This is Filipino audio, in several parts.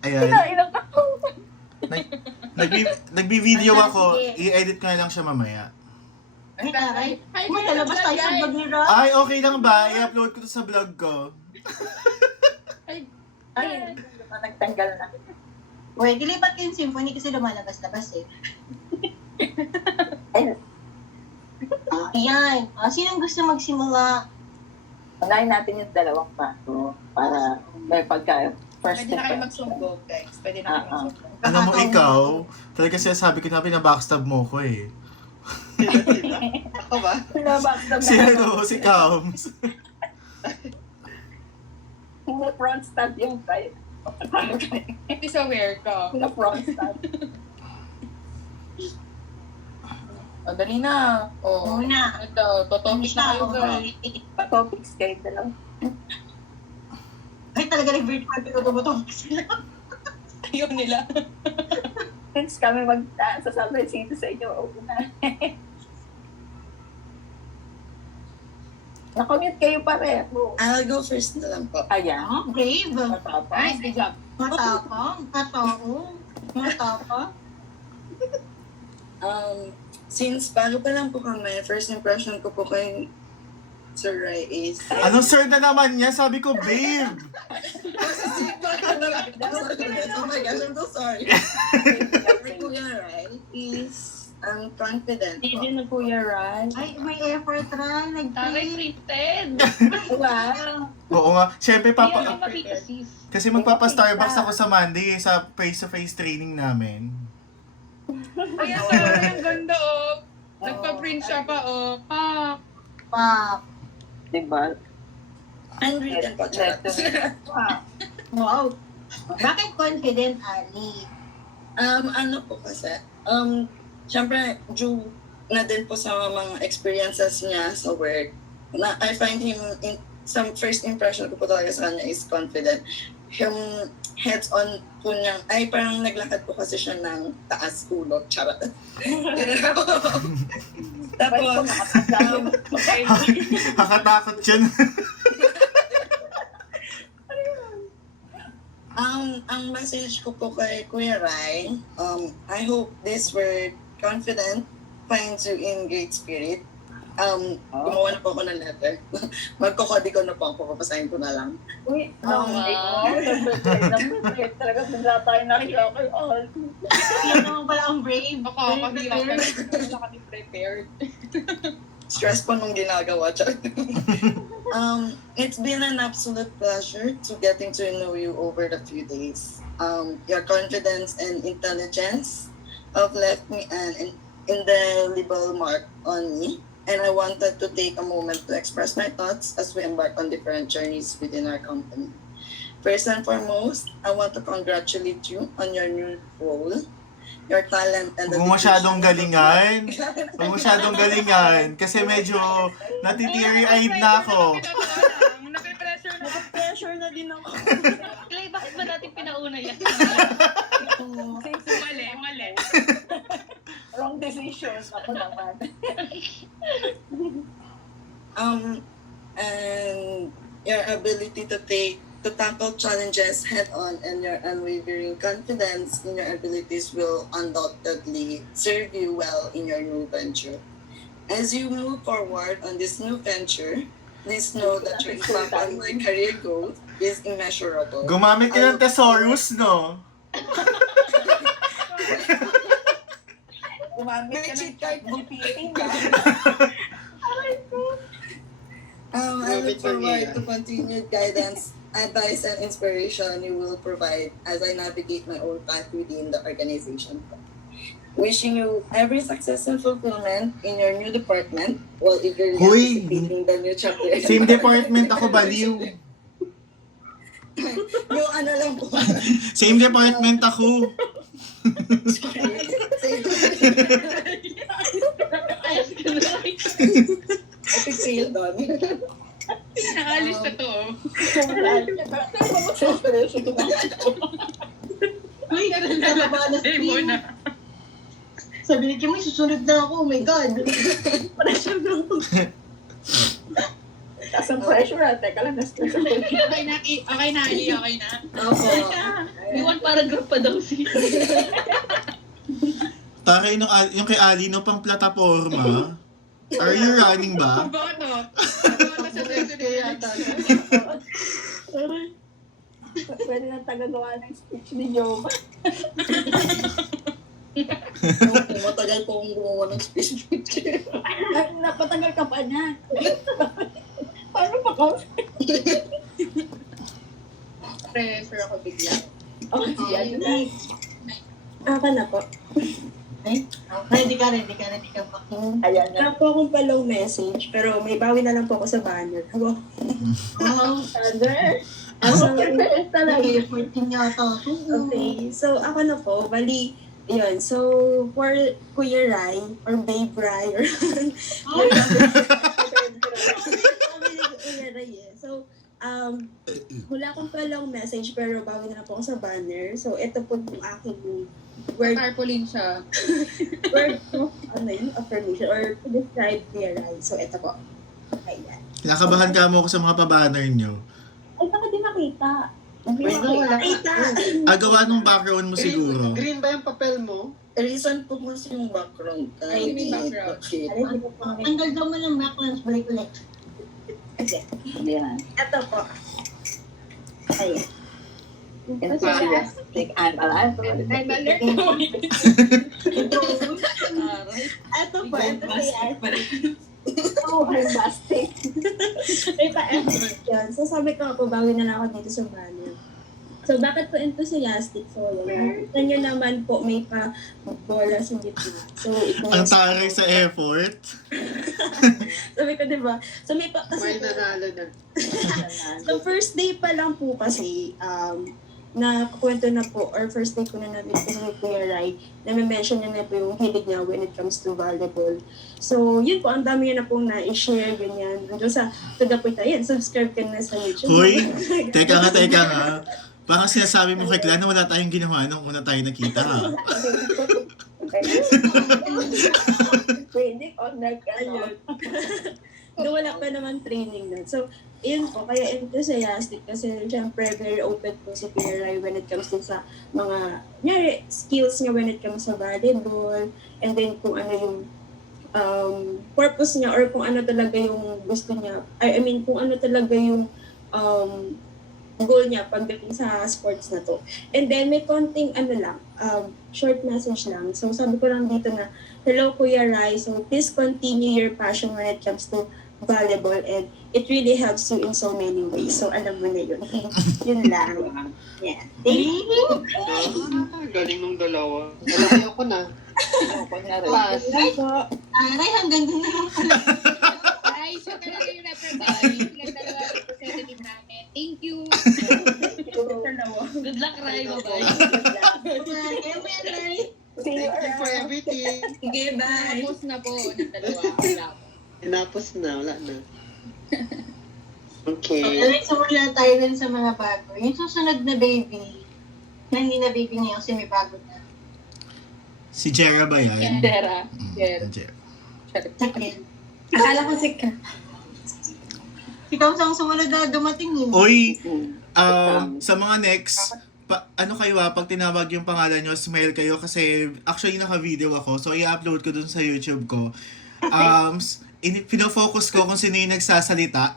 Ayan. Ilang ako. Nagbi-video ako. I-edit ko na lang siya mamaya. Ay, malalabas tayo sa vlog ni Rob. Ay, okay lang ba? I-upload ko to sa vlog ko. Ay, nagtanggal na. Uy, dilipat ko yung symphony kasi lumalabas-labas eh. Ayan. Sinong gusto magsimula? Unahin natin yung dalawang paso para may pagka first Pwede na kayo step. magsumbog, guys. Pwede na kayo magsumbog. Alam mo ikaw, talaga sinasabi ko na pinabackstab mo ko eh. Ako ba? Pinabackstab Si ano, si Kams. Na front stab yung tayo. Hindi sa aware ka. Na front stab. O, dali na. O, Una. ito, totopic na kayo, guys. Topics kayo dalaw. Ay, talaga nag-virtual pero tumutok sila. Ayun nila. Thanks kami sasabi dito sa inyo. Una. Nakomute kayo pareho. I'll go first na lang po. Ayan. Brave. Matapang. Nice, good job. Matapang. Matapang. Matapang. Since bago pa lang po kami, first impression ko po kay Sir Rai is... Anong sir na naman niya? Sabi ko, babe. Oh my gosh, I'm so sorry. Kay Kuya Rai is confident po. Hindi na Kuya Ran. Ay, may effort Taray ra. Nag-play. printed. Wow. Oo nga. Siyempre, Hindi ako makita, sis. kasi magpapa-Starbucks ako sa Monday sa face-to-face training namin. Ay, ang taray, ang ganda, oh. Nagpa-print siya pa, oh. Pa. Pa. Diba? Handwritten po, charot. Wow. Bakit confident, Ali? Ano po kasi, syempre, due na din po sa mga experiences niya sa work, na I find him, in some first impression ko po talaga sa kanya is confident. Yung heads-on po niya, ay parang naglakad po kasi siya ng taas kulot, charot. Tapos, Hakatakot yun. ang message ko po kay Kuya Rai, I hope this word confident finds you in great spirit. Gumawa na po ako ng letter. Magkokodi ko na po ako, papasahin ko na lang. Uy, Oh, wow. Talaga bigla tayo nakiya kay Al. Yan naman pala ang brave. Ako, mahirap ka. Wala kami prepared. Stress po nung ginagawa. It's been an absolute pleasure to getting to know you over the few days. Your confidence and intelligence have left me an indelible mark on me. And I wanted to take a moment to express my thoughts as we embark on different journeys within our company. First and foremost, I want to congratulate you on your new role, your talent, and Huwag mo masyadong galingan. Huwag mo masyadong galingan. Kasi medyo natiteary-eyed na ako. Nape-pressure na. Pressure na din ako. Clay, bakit ba natin pinauna yan? Mali. Wrong decision. Ako naman. And your ability to tackle challenges head on and your unwavering confidence in your abilities will undoubtedly serve you well in your new venture. As you move forward on this new venture, please know that your impact on my career growth is immeasurable. Gumamit ka ng thesaurus, no? Gumamit ka ng GPT ba? I look forward to continued guidance, advice, and inspiration you will provide as I navigate my own path within the organization. Wishing you every success and fulfillment in your new department while eagerly Hoy! anticipating the new chapter. Same department ako, baliw. Yung ano lang po. Same department ako. Ayos ka na. Epic fail doon. Naalis na to. Uy, nalabas Ay, mo na. Sabi ni Kim, susunod na ako. Oh my God. Pressure na ako. Taas ang pressure. Teka lang, na-stress ako. Okay na, Ali, okay na. Opo. Iwan pa Nagpa-paragraph pa daw siya. Taray yung kay Ali no pang plataforma. Are you running ba? Bakit no? Bakit sa Yata. Pwede na tagagawa ng speech ni Joma. Matagal ko akong gumawa ng speech. Napatagal ka pa niya. Paano pa ka? Pressure ako bigla. Oh, yan. Ako na po. Ready ka pa. Ayan na. Wala po akong palong message, pero may bawi na lang po ako sa banner. Ako. Wow. Other. So, Talaga. Reporting yata. okay. So, ako na po. Bali, yun. So, for Kuya Rai, or Babe Rai, or... Kuya Rai, eh. So, wala akong palong message, pero bawi na lang po ako sa banner. So, ito po yung aking word Tarpaulin siya. ano yun, affirmation, or to describe Kuya Rai. So, ito po. Ayan. Kinakabahan ka mo ako sa mga pabanner nyo. Ay, bakit di makita? Wait, wala. Makita! Gawa nung background mo siguro. Green ba yung papel mo? Reason po kasi yung background. Ay, may background. Alis, di po po makita. Tanggal daw mo ng background. Balik ulit. Okay. Ayan. Ito po. Ayan. Enthusiastic and alive. I'm alert. Ito po, enthusiastic. Oh, bombastic. May pa-effort yun. So sabi ko po, bawi na lang ako dito sa banner. So bakit po enthusiastic? So yun. Nakita nyo naman po, may pa-bola sa gitna. So, Ang taray sa effort. sabi ko, diba? So may pa, May kasi nanalo na. so first day pa lang po kasi, na kwento na po, or first day ko na namin po ni Kuya Rai, na may mention niya na po yung hilig niya when it comes to volleyball. So, yun po, ang dami niya na pong na-share, ganyan. Hanggang sa, to the point, ayan, subscribe ka na sa YouTube. Hoy, teka nga. Parang sinasabi mo kay Clan na wala tayong ginawa nung una tayo nakita ha. Pwede ko Ayun. No, wala pa naman training nun. So, yun po, kaya enthusiastic kasi syempre very open po si Kuya Rai when it comes to sa mga skills niya when it comes sa volleyball, and then kung ano yung purpose niya or kung ano talaga yung gusto niya. I mean, kung ano talaga yung goal niya pagdating sa sports na to. And then may konting short message lang. So sabi ko lang dito na, hello Kuya Rai, so please continue your passion when it comes to volleyball, and it really helps you in so many ways. So alam mo na yun. Yun lang. Yeah. Thank you. Galing nung dalawa. Alam ko na. Pass. Aray, hanggang doon na lang pala. Ay, siya talaga yung representative. Yung dalawa representative namin. Thank you. Good luck, Rai. Bye-bye. Bye. See you Thank you for around. everything. Okay, bye. Tapos na po ng dalawa. Wala po. Tinapos na, wala na. Okay, Okay. simula tayo rin sa mga bago. Yung susunod na baby, na hindi na baby niya kasi may bago na. Si Jera ba yan? Dera. Mm, Jera. Sakit. Akala ko si Ikaw sa sumunod na dumating yun. Oy, sa mga next, ano kayo pag tinawag yung pangalan nyo, smile kayo kasi actually naka-video ako, so i-upload ko dun sa YouTube ko. Pinofocus ko kung sino yung nagsasalita.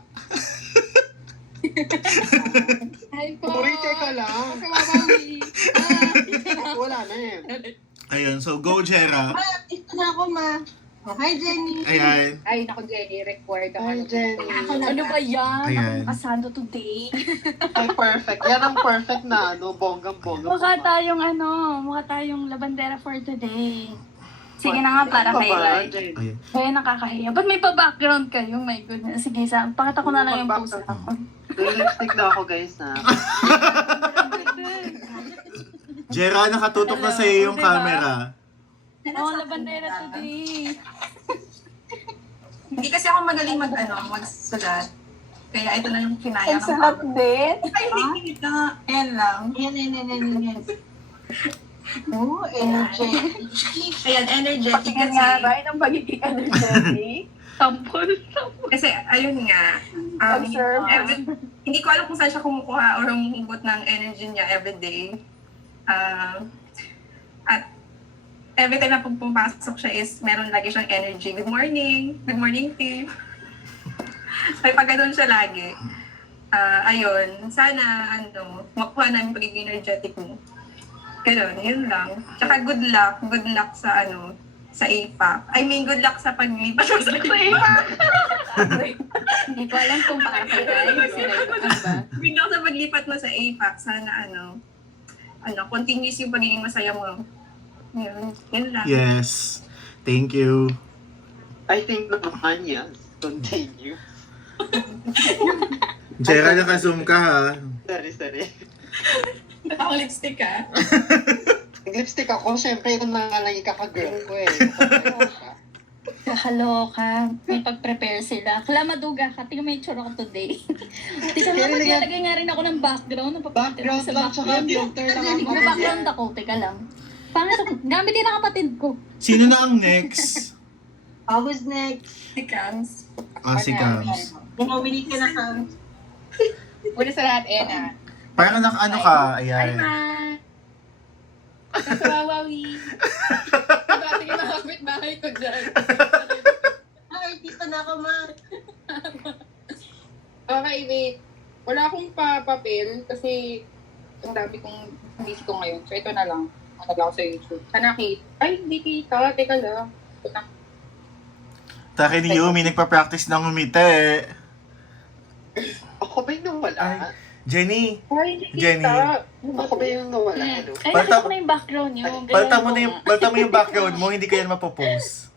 Hi po. Uy, teka lang. Kawabawi. Wala na eh. Ayun, so go Jera. Ito na ako, ma. Oh, hi, Jenny. Ayan. Ay, naku Jenny, record ako. Hi, Jenny. Ano ba yan? Ayan. Kasando today. Ay, perfect. Yan ang perfect na, bonggang-bongga. Mukha tayong labandera for today. Sige na nga, para kay Rai. Jenny. Ayun. Kaya nakakahiya. Ba't may pa-background kayo? My goodness. Sige, pakita ko na lang yung post ako. May lipstick na ako, guys, ha. Jera, nakatutok na sa'yo yung Diba? camera. Oh, labandera today. Hindi kasi ako magaling magsulat. Kaya ito na yung kinaya Ang sarap din. Ay, hindi ka. Ayan lang. Yan. Oh, energetic. Ayan, energetic Tingnan kasi. nga, right? Ang pagiging energetic. Tampol. Kasi, ayun nga. Observe. Hindi ko alam kung saan siya kumukuha or humuhugot ng energy niya everyday. At every time na pumasok siya is meron lagi siyang energy. Good morning team. May pagano'n siya lagi. Ayun, sana makuha namin pagiging energetic mo. Ganun, yun lang. Tsaka good luck sa sa APAC. I mean, good luck sa paglipat mo sa APAC. Hindi ko alam kung para kay guys. Good luck sa paglipat mo sa APAC. Sana continuous yung pagiging masaya mo. Yun lang. Yes. Thank you. I think naman, yes. Continue. Jera, naka-zoom ka ha. Sorry. Ako lipstick ka. Nag-lipstick ako, syempre ito na nga lang ikaka-girl ko eh. Kakaloka. May pag-prepare sila. Kala maduga ka. Tingnan mo yung tsura ko today. Tingnan mo, maglalagay nga rin ako ng background. Background lang, tsaka filter lang ako. May background ako. Teka lang. Pangit ako. Gamit din ang kapatid ko. Sino na ang next? Who's next? Si Cams. Si Cams. Nominate ka na, Cams. Una sa lahat, Ena. Parang ano ka, Hi, ayan. ma. Nasa Wawawi. Dati yung mga kapitbahay ko dyan. Artista na ako, ma. Okay, wait. Wala akong papel kasi ang dami kong busy ko ngayon. So ito na lang. Ano lang ako sa YouTube. Sana ay, hindi kita. Teka lang. Taki ni Yumi, nagpa-practice ng umite. Ako ba yung nawala? Jenny, Ay, hindi Jenny. kita. Ako ba yung nawala? Ano? Ay, nakita ko na yung background niyo. balta mo yung background mo, hindi ko yan mapopost.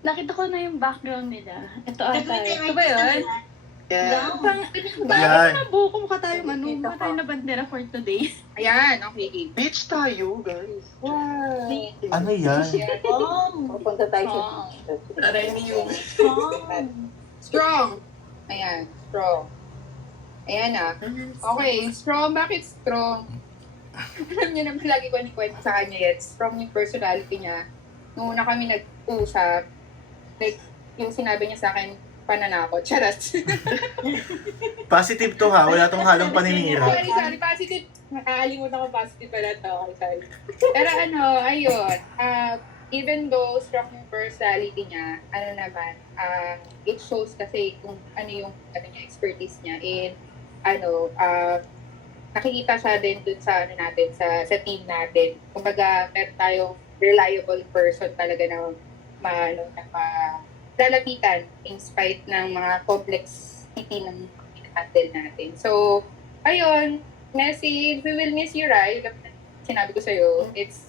Nakita ko na yung background nila. Ito ata. Ito ba yun? Yeah. Yan. Nabuo ko mukha tayo mukha tayo na bandera for today. Ayan, okay. Beach tayo, guys. Ano yan? Pupunta tayo sa... Taray ni Yumi. Strong. Ayan, strong. Ayan na. Okay, strong. Bakit strong? Alam niyo naman lagi ko kwento sa kanya yet. Strong yung personality niya. Nung una kami nag-usap, like, yung sinabi niya sa akin, pananakot. Charot. Positive to ha, wala tong halong paninira. Sorry, positive. Nakakalimutan ko positive pala ito. Okay, sorry. Pero ayun. Even though strong yung personality niya, it shows kasi kung ano yung expertise niya. And nakikita siya din dun sa natin, sa team natin. Kumbaga, meron tayong reliable person talaga na lalapitan in spite ng mga complexity ng handle natin. So, ayun, message, we will miss you, Rai. Sinabi ko sa'yo, it's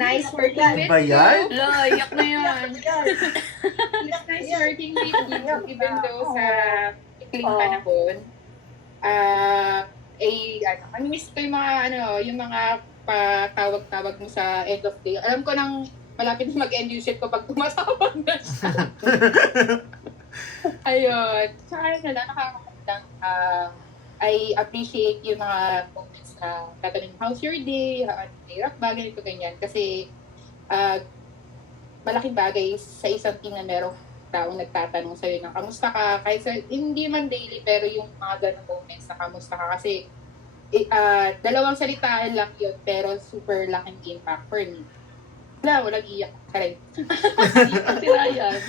nice working with Ba yan? you. Iyak na yan. It's nice working with you, even though sa ikling panahon. Miss ko yung mga patawag-tawag mo sa end of day. Alam ko nang malapit na mag-end yung shift ko pag tumatawag na siya. Ayun. Tsaka nakakakandang I appreciate yung mga moments na tatanungin, how's your day? Hirap ba? Ganito, ganyan. Kasi malaking bagay sa isang team na merong taong nagtatanong sa'yo na kamusta ka? Kahit hindi man daily, pero yung mga ganong moments na kamusta ka. Kasi dalawang salitaan lang yun, pero super laking impact for me. Walang iyak. Karay. Sila yan.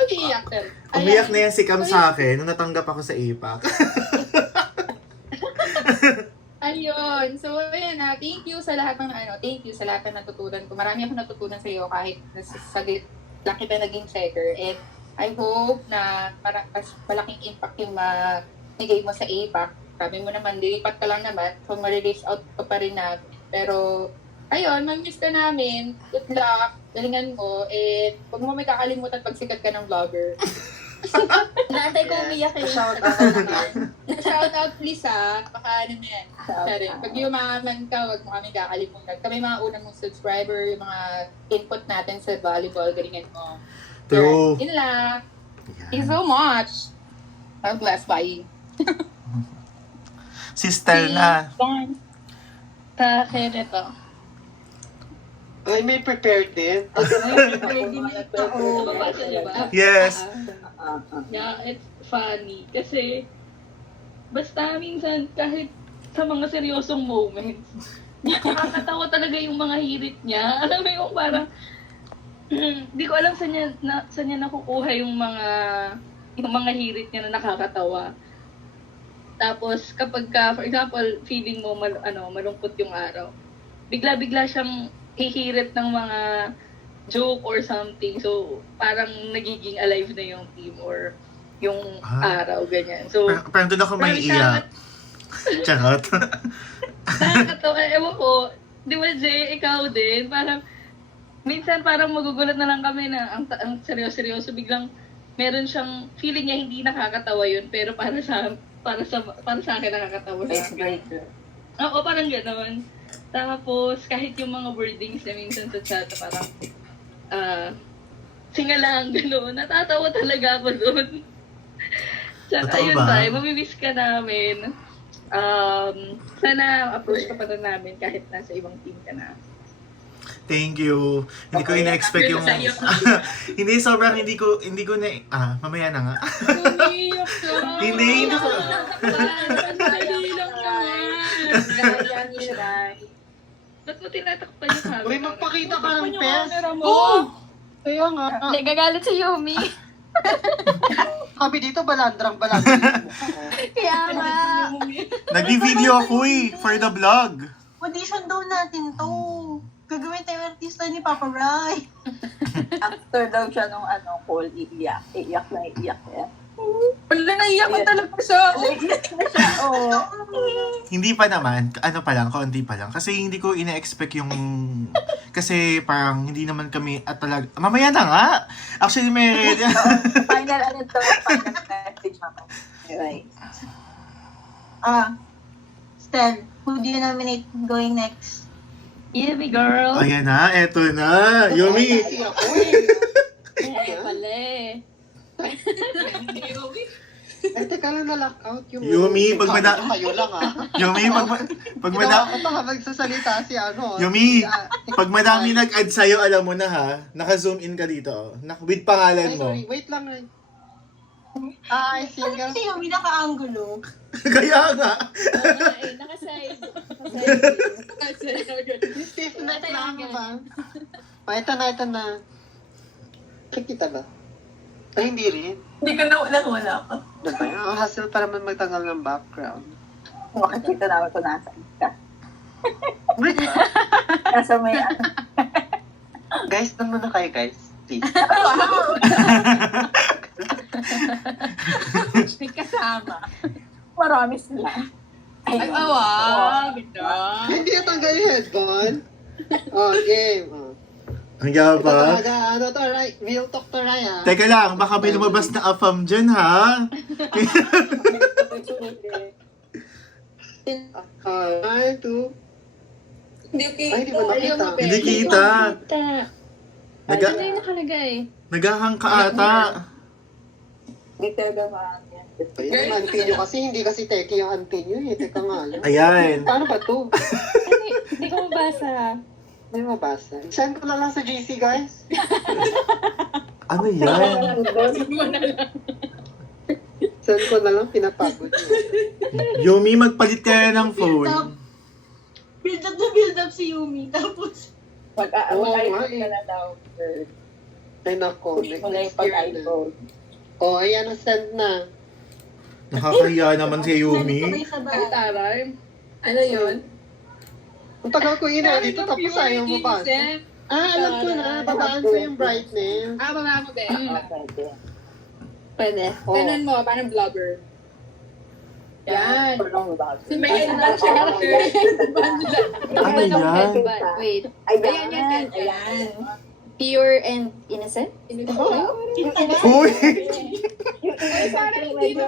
Mag-iiyak. Umiyak na yan si Cam sa akin nung natanggap ako sa APAC. Ayun. So, ayan na. Thank you sa lahat ng natutunan ko. Marami akong natutunan sa iyo kahit saglit lang kita naging checker. And I hope na mas malaking impact yung manigay mo sa APAC. Sabi mo naman, dilipat ka lang naman. So, ma-release out ka pa rin namin. Pero, ayun, mag-miss ka namin. Good luck. Galingan mo. And huwag mo may kakalimutan pag sikat ka ng vlogger. Naantay ko umiyak eh. Shout out please baka na yan. Sorry. Pag yumaman ka, huwag mo kami kakalimutan. Kami mga unang mong subscriber, yung mga input natin sa volleyball, galingan mo. True. Yun lang. Thank you so much. God bless. Bye. Sister na. Bakit ito? Ay, may prepared din. Mabasa niyo ba? Yes. Yeah, it's funny. Kasi, basta minsan kahit sa mga seryosong moments, Nakakatawa talaga yung mga hirit niya. Alam mo yung parang, di ko alam saan niya nakukuha yung mga hirit niya na nakakatawa. Tapos kapag for example, feeling mo malungkot yung araw, bigla-bigla siyang hihirit ng mga joke or something. So, parang nagiging alive na yung team or yung araw, ganyan. So, Parang doon ako may iyak. Charot. nakakatawa. Ewan ko, di ba Jay, ikaw din, parang, minsan parang magugulat na lang kami na ang seryoso-seryoso, biglang meron siyang feeling niya hindi nakakatawa yun, pero para sa akin nakakatawa siya. Icebreaker. Oo, parang gano'n. Tapos, kahit yung mga wordings na minsan sa chat, parang, singalang, gano'n. Natatawa talaga ako doon. Tsaka, Totoo ayun ba? ba, mamimiss ka namin. Sana approach ka pa rin namin kahit nasa ibang team ka na. Thank you. Hindi ko ina-expect yung... hindi, sobrang hindi ko mamaya na nga. Umiiyak ka. Hindi ko... Sandali lang naman. Gaya ni Rai. Ba't mo tinatakpan yung camera? Uy, magpakita ka ng Yung pes. camera mo. Kaya nga. Nagagalit si Yumi. Kami dito, balandrang-balandrang. Kaya nga. Nag-video ako for the vlog. Audition daw natin to. Gagawin tayong artista ni Papa Rai. After daw siya nung call, iiyak. Iiyak na iiyak yan. Wala, naiyak ko talaga siya. Iiyak na siya, oo. Hindi pa naman, kaunti pa lang. Kasi hindi ko ina-expect yung... Kasi parang hindi naman kami talaga... Mamaya na nga! Actually, may... Final message ako. Right. Stel, who do you nominate going next? Yumi girl. Ayan na, eto na. Yumi! Pala eh. Ay, teka lang na-lockout yung... Yumi, pag mada- Kayo lang Yumi, pag Ginawa ko pa habang nagsasalita si ano. Yumi, si- pag madami nag-add sa'yo, alam mo na ha, naka-zoom in ka dito. With pangalan Ay, mo. sorry, wait lang. Ay, single. Kasi yung naka-angulo. Kaya nga. Nakaside. Stiff neck lang ba? Ito na. Kita ba? Ay, hindi rin. Hindi ko wala ako. Diba? Ang hassle para man magtanggal ng background. Makikita namin kung nasaan ka. Nasa may Guys, doon muna kayo, guys. Please. May kasama. Marami sila. Ay, awa. Ganda. Hindi natanggal yung headphone. Oh, game. Oh. Ang Ito yaba. talaga, ano to, Rai? Real talk to, Rai, ha? Teka lang, baka may lumabas na afam dyan ha. 1, 2. Hindi, okay. Ay, di ba nakita? Hindi kita. Ano yung nakalagay? Nagahang ka ata. Hindi talaga marami yan. Ayun, yung auntie nyo kasi, hindi kasi teki yung auntie nyo, eh. Teka nga lang. Ayan. Paano ba to? Hindi ko mabasa. Hindi mabasa. Send ko na lang sa GC, guys. Ano yan? Send ko na lang, pinapagod nyo. Yumi, magpalit ka na ng phone. Build up si Yumi. Tapos, Mag-iPhone ka na daw. Ay, nako. Push mo na yung Next year na. pag-iPhone. Oh, ayan, send na. Nakakahiya naman si Yumi. sabay sabay. Taray. Ano yun? Ang tagal ko dito tapos ayaw mo ba? Alam ko na. Babaan ko yung brightness. Baba mo, be. Pwede. Pwede. Oh. Ganun mo, parang vlogger. Yan. Tulong ba? May headband siya. Ano yan? Wait. Ayan, Ayan. ayan. Pure and innocent? Uy! Parang hindi mo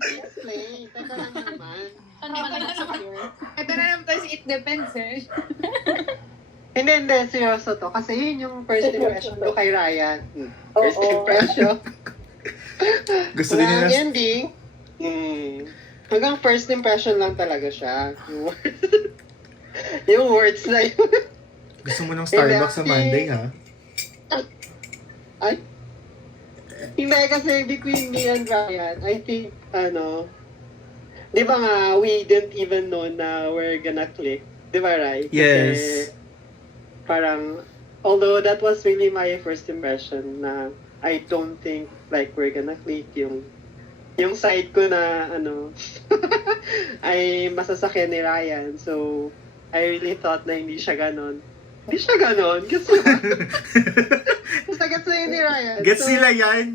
Display. Teka lang naman. Ano ka na sa pure? Ito na naman tayo si It Depends, eh. Hindi. Seryoso to. Kasi yun yung first impression ko kay Ryan. First Oo. impression. Gusto din Ang nila. ending, hanggang first impression lang talaga siya. Yung words na yun. Gusto mo ng Starbucks sa Monday ha? Ay? Hindi kasi between me and Ryan, I think, di ba nga, we didn't even know na we're gonna click. Di ba, right? Yes. Parang, although that was really my first impression na I don't think like we're gonna click yung side ko na ay masasakyan ni Ryan. So, I really thought na hindi siya ganon. Hindi siya ganon. Gets mo? Basta gets na yun ni Ryan. Gets nila yan.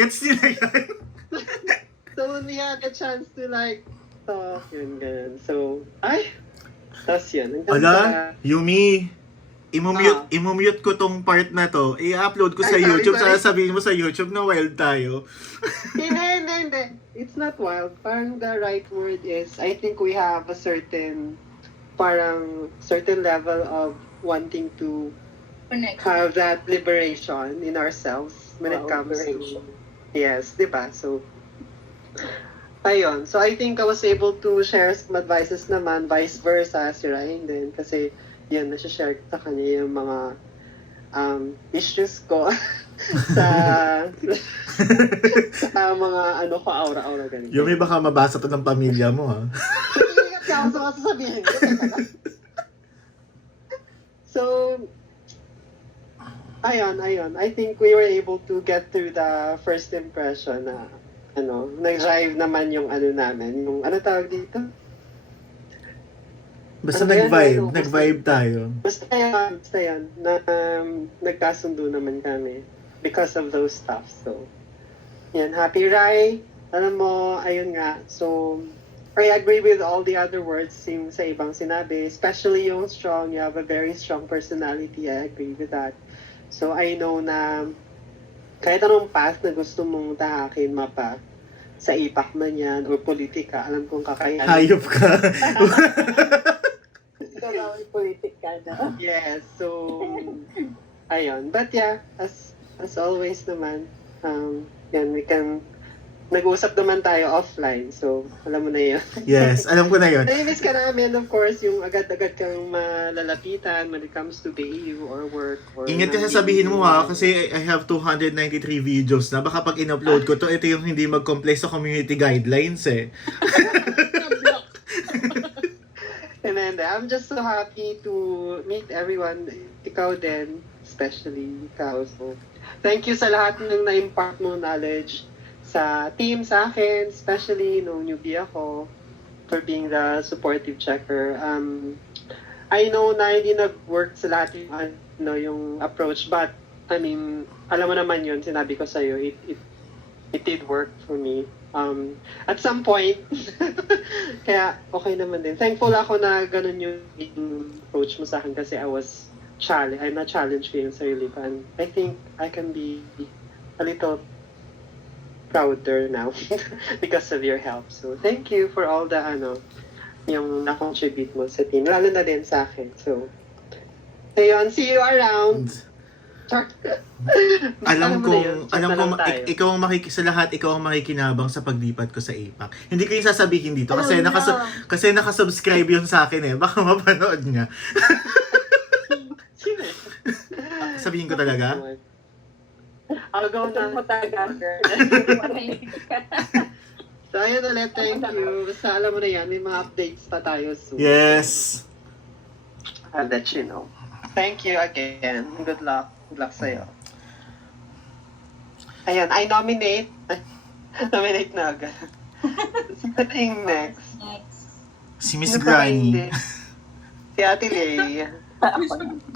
Gets nila yan. So, when we had the chance to like talk, yun, ganun. So, tas yun. Hanggang Ala, sa- Yumi, imumute ko tong part na to. I-upload ko sa Ay, sorry, YouTube. sorry. Sabihin mo sa YouTube na wild tayo. Hindi. It's not wild. Parang the right word is, I think we have a certain level of wanting to Connect. have that liberation in ourselves when it comes to, yes, diba? So, ayun. So, I think I was able to share some advices naman, vice versa, si Ryan din. Kasi, yun, nasa-share ko sa kanya yung mga issues ko sa mga ko, aura-aura ganun. Yumi, baka mabasa to ng pamilya mo, ha? Ingat ka ako sa mga sasabihin ko. So, ayun. I think we were able to get through the first impression na, nag-drive naman yung namin. Yung, tawag dito? Basta Ano ba yan? nag-vibe tayo. Basta yan, na nagkasundo naman kami because of those stuff. So, yan, happy Rai. Alam mo, ayun nga. So, I agree with all the other words yung sa ibang sinabi, especially yung strong. You have a very strong personality. I agree with that. So, I know na kahit anong path na gusto mong tahakin, mapa, sa ipak man yan, or politika, alam kong kakayanin. Hayop ka. Ikaw daw ay politic ka na. Yes, so, ayun. But yeah, as always naman, yan, nag-uusap naman tayo offline. So, alam mo na yun. Yes, alam ko na yun. Nai-miss ka namin, of course, yung agad-agad kang malalapitan when it comes to BAU or work. Or Ingat ka sa sabihin mo, ha, kasi I have 293 videos na. Baka pag in-upload ko to, ito yung hindi mag-comply sa community guidelines, eh. And then, I'm just so happy to meet everyone. Ikaw din, especially ikaw. So, thank you sa lahat ng na-impart mo knowledge sa team, sa akin, especially nung newbie ako, for being the supportive checker. I know na hindi nag-work sa lahat yung approach, but I mean, alam mo naman yun, sinabi ko sa'yo, it did work for me. At some point, kaya okay naman din. Thankful ako na ganun yung approach mo sa akin kasi I'm na-challenge ko yung sarili ko. And I think I can be a little prouder now because of your help. So, thank you for all the, yung na-contribute mo sa team. Lalo na din sa akin. So, ayun, see you around. Alam mo na yun, kong, chat na lang tayo. ikaw ang sa lahat, ikaw ang makikinabang sa paglipat ko sa APAC. Hindi ko yung sasabihin dito kasi kasi nakasubscribe yun sa akin, eh. Baka mapanood niya. Sino? Sabihin ko talaga? I'll go Ito mo na. talaga, girl. So, ayun ulit, thank you. Basta alam mo na yan, may mga updates pa tayo soon. Yes. I'll let you know. Thank you again. Good luck. Good luck sa'yo. Ayun, I nominate. Nominate na agad. Sino next? Si Miss Sino pa Granny. hindi? Si Ate Lay.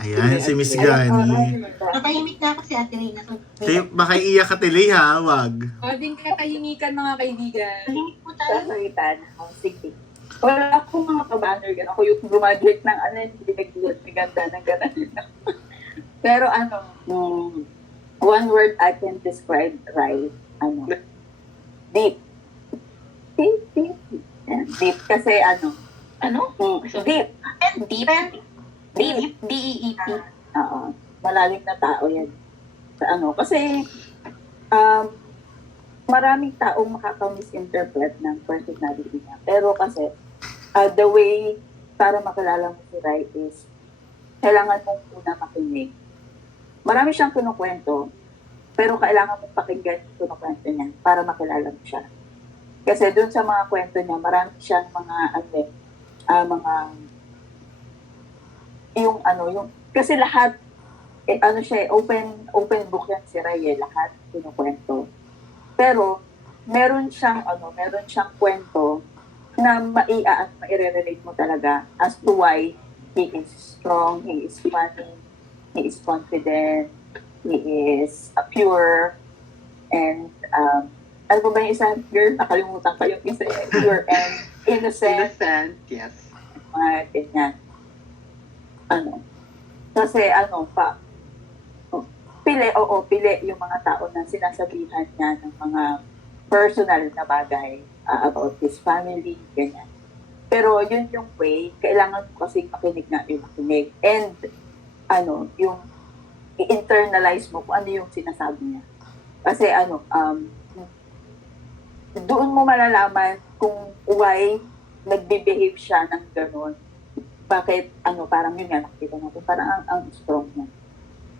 Ayan, si Miss Granny. Natahimik na ako si Ate Reyna. Kayo, baka iiyak ka tili, ha? Wag. Pwedeng katahimikan mga kaibigan. Tahimik po tayo. Sasagitan. Sige. Wala akong mga kabanner. Ako yung graduate ng hindi naganda ng ganda. Pero one word I can describe right, deep. Deep. Yeah, deep kasi deep. Deep. Deep. D-E-E-P. Oo. Malalim na tao yan. Kasi maraming taong makaka-misinterpret ng personality niya. Pero kasi, the way para makilala mo si Rai is, kailangan mong una makinig. Marami siyang kinukwento, pero kailangan mong pakinggan yung kinukwento niya para makilala mo siya. Kasi dun sa mga kwento niya, marami siyang mga, mga, kasi lahat, siya, open book yan si Ray, lahat kinukwento. Pero, meron siyang kwento na maire-relate mo talaga as to why he is strong, he is funny, he is confident, he is pure, and ano ba yung isa? Girl, nakalimutan ko yung isa. Pure and innocent. Innocent, yes. Mga ganyan. Kasi pili yung mga tao na sinasabihan niya ng mga personal na bagay about his family, ganyan. Pero yun yung way, kailangan mo kasi makinig. And, yung i-internalize mo kung ano yung sinasabi niya. Kasi doon mo malalaman kung why nagbe-behave siya ng gano'n. Bakit, parang yun nga, nakita natin, parang ang strong niya.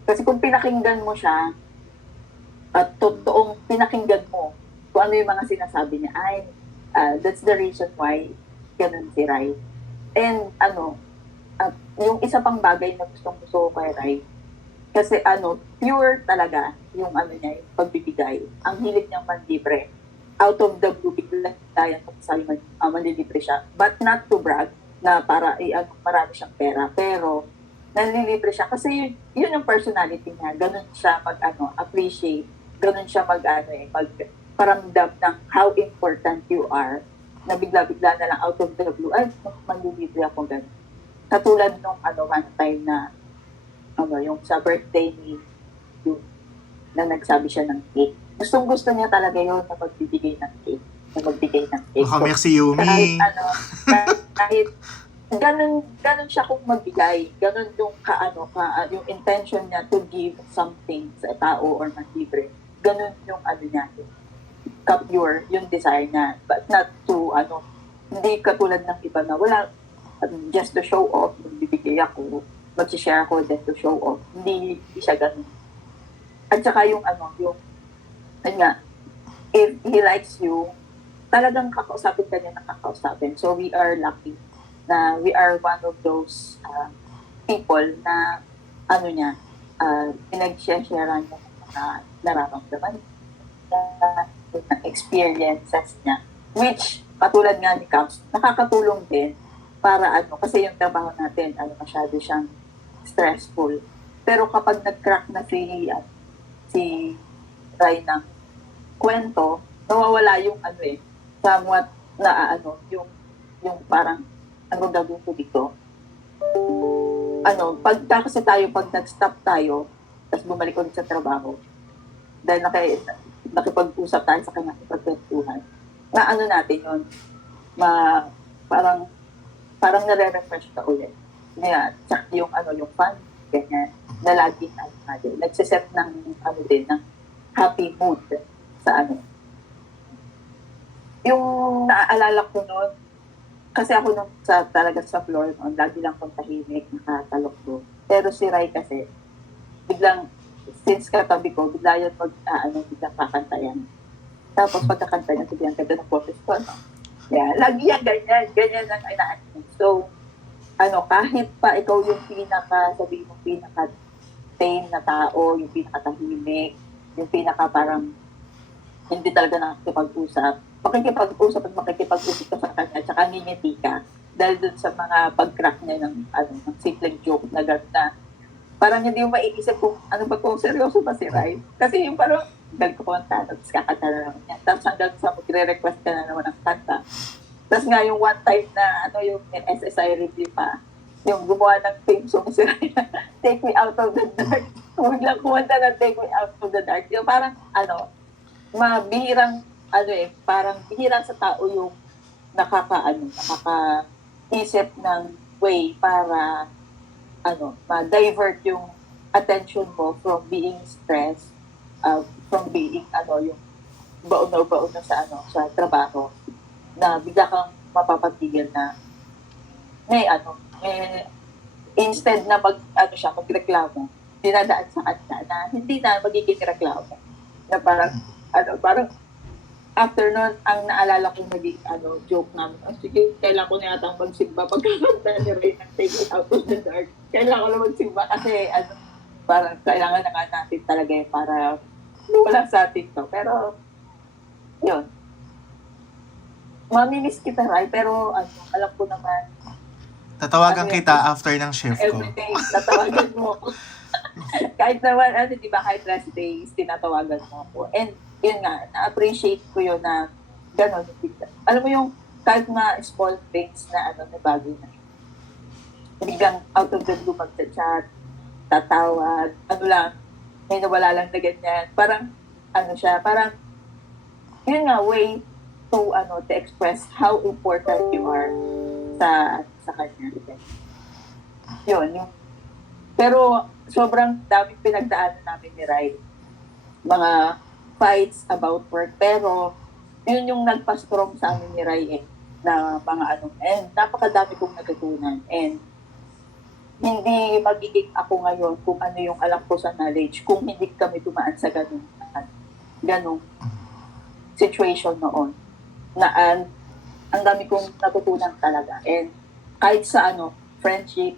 Kasi kung pinakinggan mo siya, at totoong pinakinggan mo kung ano yung mga sinasabi niya, that's the reason why ganun si Rai. And, yung isa pang bagay na gustong-gusto ko kay Rai, kasi pure talaga yung niya, yung pagbibigay. Ang hilig niyang manlibre. Out of the blue, biglang tayo sabi manlilibre siya. But not to brag na para marami siyang pera. Pero nanlilibre siya kasi yun yung personality niya. Ganun siya appreciate. Ganun siya paramdam ng how important you are. Na bigla-bigla na lang out of the blue, manlilibre ako ganun. Katulad nung one time na yung sa birthday ni Yu, na nagsabi siya ng cake. Gustong-gusto niya talaga yun na magbibigay ng cake. Baka merci Yumi. Kahit ganun siya kung magbigay. Ganun yung yung intention niya to give something sa tao or manlibre. Ganun yung niya. Pure yung desire niya. But not to, hindi katulad ng iba na wala, just to show off, magbibigay ako, mag-share ako then to show off. Hindi siya ganun. At saka yung if he likes you, talagang kakausapin ka niya ng kakausapin. So we are lucky na we are one of those people na pinag-share-sharean niya ng mga nararamdaman niya, experiences niya. Which, patulad nga ni Caps, nakakatulong din para kasi yung trabaho natin, masyado siyang stressful. Pero kapag nag-crack na si Rai ng kwento, nawawala yung somewhat na yung parang gagawin ko dito. Kasi pag nag-stop tayo, tapos bumalik ulit sa trabaho, dahil nakipag-usap tayo sa kanya, pagkwentuhan, na natin yun, parang nare-refresh ka ulit. Kaya, tsak yung fun, ganyan, na laging nagsiset ng ng happy mood sa Yung naaalala ko noon, kasi ako nung talaga sa floor noon, lagi lang kong tahimik, nakatalok doon. Pero si Rai kasi, biglang, since katabi ko, bigla yan biglang kakantayan. Tapos pagkakanta niya, biglang ganda ng boses ko, Yeah, lagi yan, ganyan ang inaan. So, kahit pa ikaw yung sabihin mo, pinaka-tame na tao, yung pinaka-tahimik, yung parang hindi talaga nakikipag-usap. Makikipag-usap ka sa kanya, at saka ngingiti ka. Dahil dun sa mga pag-crack niya ng simpleng joke na ganda. Parang hindi mo maiisip kung kung seryoso ba si Rai. Kasi yung parang, dahil ko kanta, tapos kakanta na naman niya. Tapos hanggang sa magre-request ka na naman ng kanta. Tapos nga yung one time na yung SSI review pa, yung gumawa ng theme song si Rai, Take Me Out of the Dark. Biglang kumanta ng Take Me Out of the Dark. Yung parang, mabihirang, parang bihirang sa tao yung nakaka-isip ng way para, ma-divert yung attention mo from being stressed, from being, yung baon na sa trabaho, na bigla kang mapapatigil na, instead na magreklamo, dinadaan sa kanya na hindi na magiging reklamo. Na parang after nun, ang naalala ko naging joke namin. Sige, kailan ko na yata magsimba pagkakanta ni Ray ng Take It Out of the Dark. Kailan ko na magsimba kasi parang kailangan na nga natin talaga yun para wala sa atin to. Pero, yun. Mamimiss kita, Ray, pero alam ko naman, Tatawagan kita after ng shift ko. everyday, tatawagan mo ako. Kahit naman, di ba, kahit rest days, tinatawagan mo ako. And, yun nga, na-appreciate ko yun na gano'n. Alam mo yung kahit na small things na na bagay na. Biglang out of the blue magchat, tatawag, lang, may nawala lang na ganyan. Parang, siya, parang, yun nga, way to express how important you are sa kanya. Yun. Pero, sobrang daming pinagdaanan namin ni Rai. Mga fights about work. Pero, yun yung nagpa-strong sa amin ni Rai na mga and napakadami kong natutunan. And, hindi magiging ako ngayon kung ano yung alam ko sa knowledge kung hindi kami dumaan sa ganung situation noon. Na ang dami kong natutunan talaga. And, kahit sa friendship,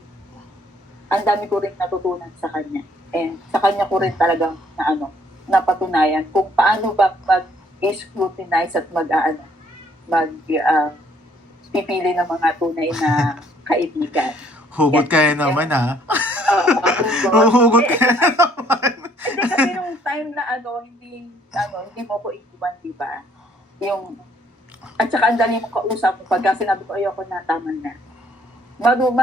ang dami ko rin natutunan sa kanya. And sa kanya ko rin talagang napatunayan kung paano ba mag-scrutinize at pipili ng mga tunay na kaibigan. Hugot kaya naman, ha? Hugot. Hugot kaya naman. Hindi kasi nung time na hindi mo ko iiwan, di ba? At saka ang dali mo kausap pagka sinabi ko ayoko na, tama na. Marunong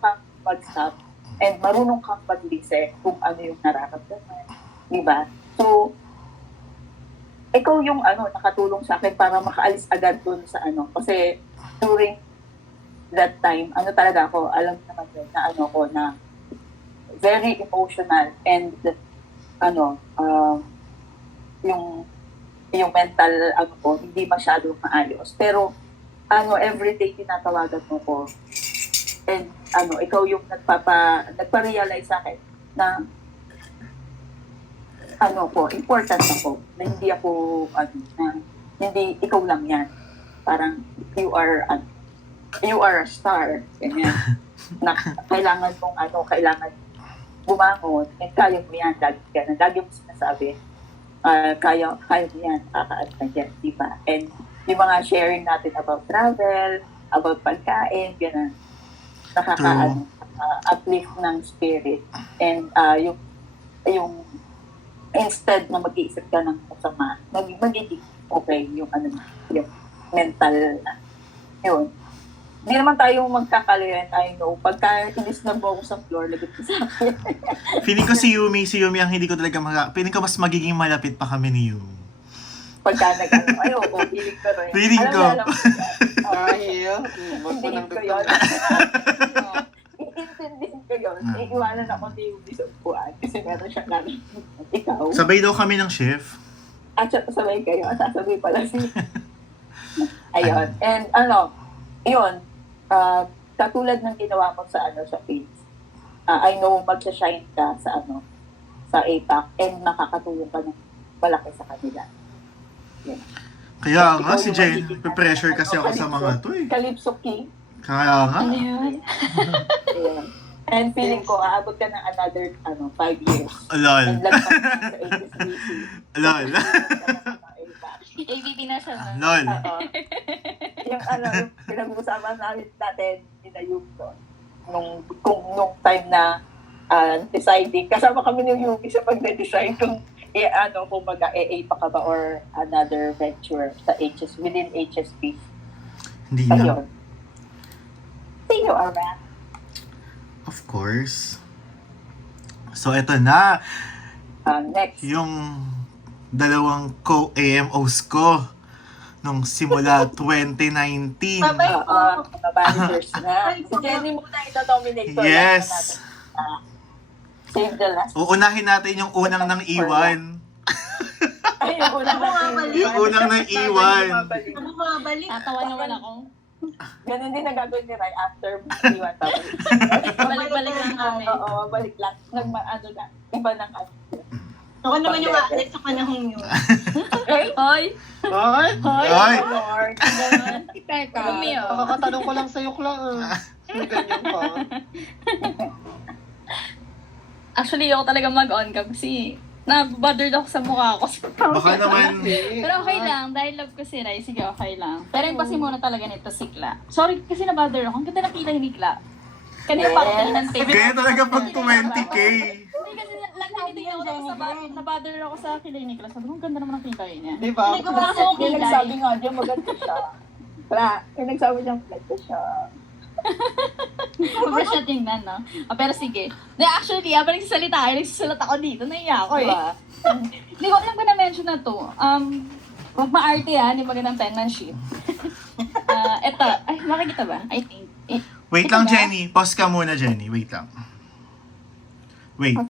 kang mag-stop and marunong kang mag-listen kung ano yung nararamdaman. Diba? So, ikaw yung nakatulong sa akin para makaalis agad dun sa kasi during that time, talaga ako, alam naman yun, na very emotional and yung mental hindi masyadong maayos. Pero everyday tinatawagan mo ko. And ikaw yung nagpa-realize sa akin na important ako. Na hindi ako na hindi ikaw lang yan. Parang you are a star. Ganyan. Na kailangan mong kailangan bumangon. And kaya mo yan. Lagi mo sinasabi. Kaya mo yan. Kakaano yan. Diba? And yung mga sharing natin about travel, about pagkain, gano'n. Uplift ng spirit. And yung instead na mag-iisip ka ng masama, magiging okay yung mental yun. Hindi naman tayo magkakalayan, I know. Pagka inis na mo ako sa floor, lagot ko sa akin. Feeling ko si Yumi ang hindi ko talaga feeling ko mas magiging malapit pa kami ni Yumi. Pagka feeling ko rin. Feeling ko. Feeling ko yun. Iintindihin ko yun. Iiwanan ako ni Yumi sa upuan kasi meron siyang namin. Ikaw. Sabay daw kami ng shift. At sabay kayo. Sasabi pala si... Ayun. And yun. Katulad ng ginawa mo sa page. I know magsha-shine ka sa APAC and makakatulong ka ng malaki sa kanila. Yeah. Kaya nga, si Jen, pressure kasi ako sa mga to eh. Calypso King. Kaya nga. Yeah. And feeling ko, aabot ka ng another 5 years. Lol. And lagpas ka sa HSBC. Lol. ABB na siya na. Lol. Yung pinag-uusapan namin natin, ninayog ko. Nung time na deciding, kasama kami ng Yuki sa pag-decide kung kumbaga AA pa ka ba or another venture sa within HSP. Hindi na. Ayun. See you around. Of course. So, eto na. Next. Yung dalawang co-AMOs ko nung simula 2019. Managers na. Si Jenny muna ito-dominate ko. Yes. Save the last. Uunahin natin yung unang nang iwan. Ay, yung unang Yung unang nang iwan. Ano mabalik? Tatawa naman ako. Ganun din na gagawin ni Rai after iwan tapos. Balik-balik lang kami. Oo, balik lang. Iba ng Ako naman yung aalis sa panahong yun. Hoy! Ay! Ay! Lord. Ganun. Teka. Romeo. Nakakatanong ko lang sa'yo, Kla. May ganyan pa. Actually, ako talaga mag-on cam kasi na-bothered ako sa mukha ko. Baka naman, Pero okay lang, dahil love ko si Rai, sige okay lang. Pero yung pasi muna talaga nito si Kla. Sorry kasi na-bother ako. Ang ganda nakita ni Kla. Kanina pa ako ng tape. kaya talaga pag 20K. Hindi kasi nagtitingin ako na-bother ako sa kilay ni Kla. Sabi ko, ang ganda naman ang kilay niya. Di ba? Yung nagsabi nga diyan maganda siya. Wala. Yung nagsabi diyan maganda siya. Super siya tingnan, no? Pero sige. Actually, habang nagsasalit ako dito, naiya ako eh. Hindi ko alam ko na-mention na to. Huwag maarte hindi magandang penmanship. Eto, ay, makikita ba? I think. Wait lang, Jenny. Pause ka muna, Jenny. Wait lang. Wait.